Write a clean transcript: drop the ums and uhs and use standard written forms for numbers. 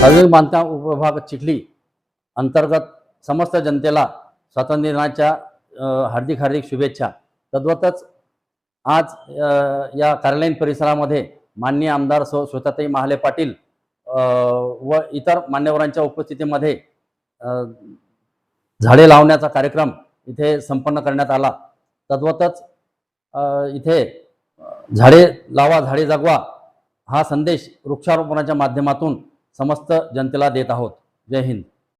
सार्वजनिक बांधकाम उपविभाग चिखली अंतर्गत समस्त जनतेला स्वातंत्र्य दिनाच्या हार्दिक हार्दिक शुभेच्छा। तद्वतच आज या कार्यालयीन परिसरामध्ये माननीय आमदार श्वेताताई महाले पाटील व इतर मान्यवरांच्या उपस्थितीमध्ये झाडे लावण्याचा कार्यक्रम इथे संपन्न करण्यात आला। तद्वतच इथे झाडे लावा झाडे जगवा हा संदेश वृक्षारोपणाच्या माध्यमातून समस्त जनतेला देत आहोत। जय हिंद।